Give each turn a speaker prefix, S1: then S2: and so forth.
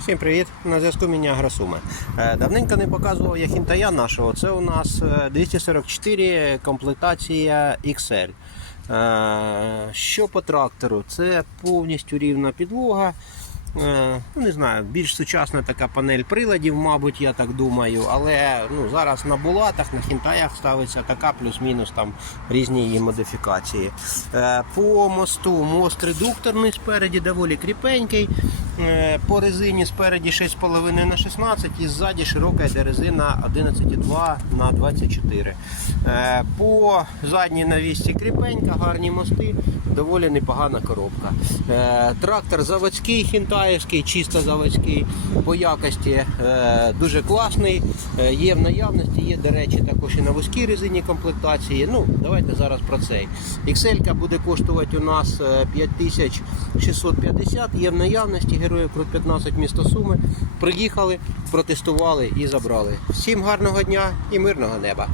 S1: Всім привіт! На зв'язку Міня Агросуми. Е, Давненько не показував я хінтая нашого. Це у нас е, 244 комплектація XL. Е, Що по трактору? Це повністю рівна підлога. Е, Ну, не знаю, більш сучасна така панель приладів, мабуть, я так думаю. Але ну, зараз на булатах, на хінтаях ставиться така, плюс-мінус там різні її модифікації. Е, По мосту мост редукторний спереді доволі кріпенький. Е, По резині спереді 6,5 на 16 і ззаді широка йде резина 11,2 на 24. Е, По задній навісці кріпенька, гарні мости, доволі непогана коробка. Е, Трактор заводський, хінтаївський, чисто заводський, по якості дуже класний. Є в наявності, є, до речі, також і на вузькій резині комплектації. Ну, давайте зараз про цей. XL буде коштувати у нас е, 5650, є в наявності героїв Крут 15 місто Суми. Приїхали, протестували і забрали. Всім гарного дня і мирного неба!